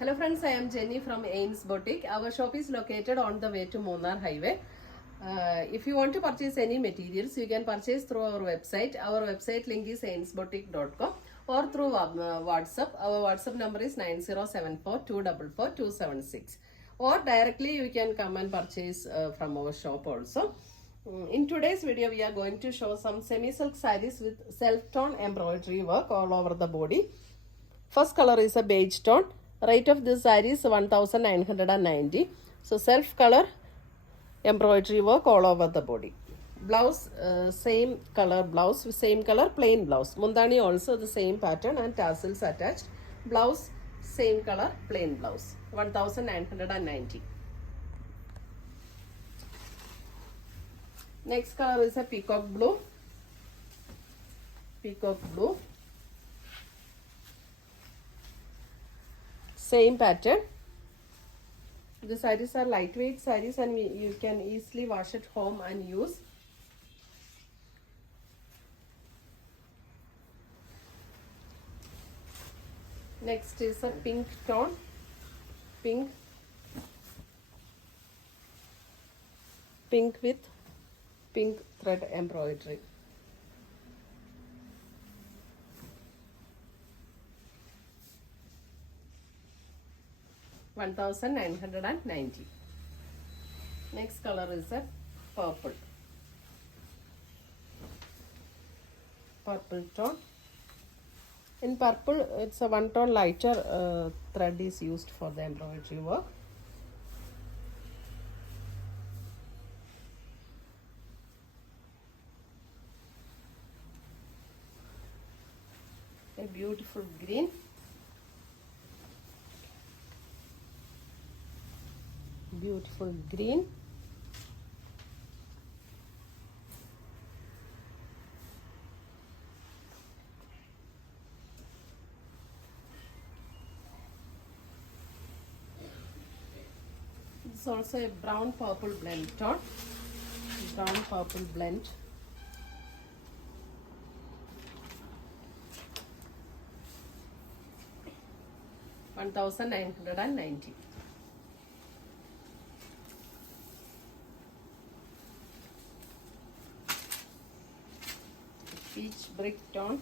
Hello friends, I am Jenny from Ains Boutique. Our shop is located on the way to Munnar Highway. If you want to purchase any materials, you can purchase through our website. Our website link is ainsboutique.com or through WhatsApp. Our WhatsApp number is 9074244276. Or directly you can come and purchase from our shop also. In today's video, we are going to show some semi-silk sarees with self-tone embroidery work all over the body. First color is a beige tone. Rate of this saree is 1990. So self color embroidery work all over the body. Blouse same color blouse, same color plain blouse. Mundani also the same pattern and tassels attached. Blouse same color plain blouse. 1990. Next color is a peacock blue. Peacock blue. Same pattern. The sarees are lightweight sarees and you can easily wash at home and use. Next is a pink tone. Pink with pink thread embroidery. $1990. Next color is a purple. Purple tone. In purple, it's a one tone lighter thread is used for the embroidery work. A beautiful green. Beautiful green. This is also a brown purple blend tone. Brown purple blend. $1990. Peach brick tone.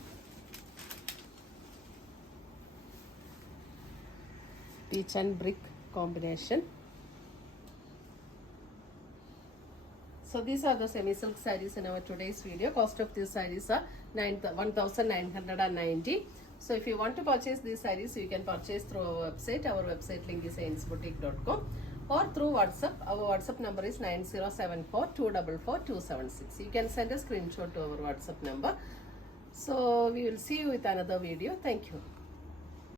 Peach and brick combination. So these are the semi-silk sarees in our today's video. Cost of these sarees are 1990. So if you want to purchase these sarees, you can purchase through our website. Our website link is ainsboutique.com or through WhatsApp. Our WhatsApp number is 9074244276. You can send a screenshot to our WhatsApp number. So we will see you with another video. Thank you.